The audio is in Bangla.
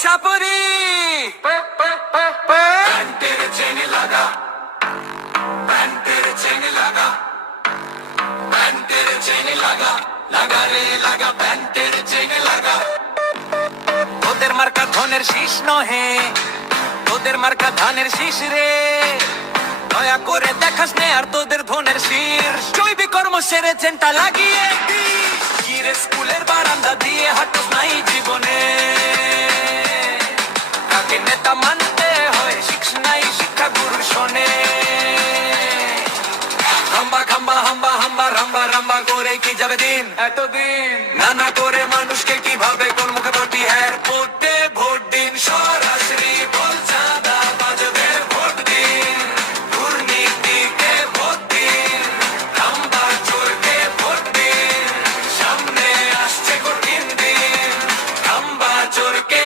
ছাপরি প্যান্টের চেন লাগা, প্যান্টের চেন লাগা, প্যান্টের চেন লাগা, লাগা রে লাগা, প্যান্টের চেন লাগা। তোদের মার্কা ধনের শীষ নহে, তোদের মার্কা ধানের শীষ রে। দয়া করে দেখাস নে আর তোদের ধনের শীষ। জৈবিক কর্ম সেরে চেনটা লাগিয়ে দিস। কি রে স্কুলের বারান্দা দিয়ে হাঁটুস নাই জীবনে। কাকে নেতা মানতে হয় শিখ নাই শিক্ষা গুরুর শোনে। হাম্বা খাম্বা হাম্বা হাম্বা রাম্বা রাম্বা করে কি যাবে দিন এতদিন। নানা করে মানুষকে কিভাবে কোন মুখে বটি হ্যাঁ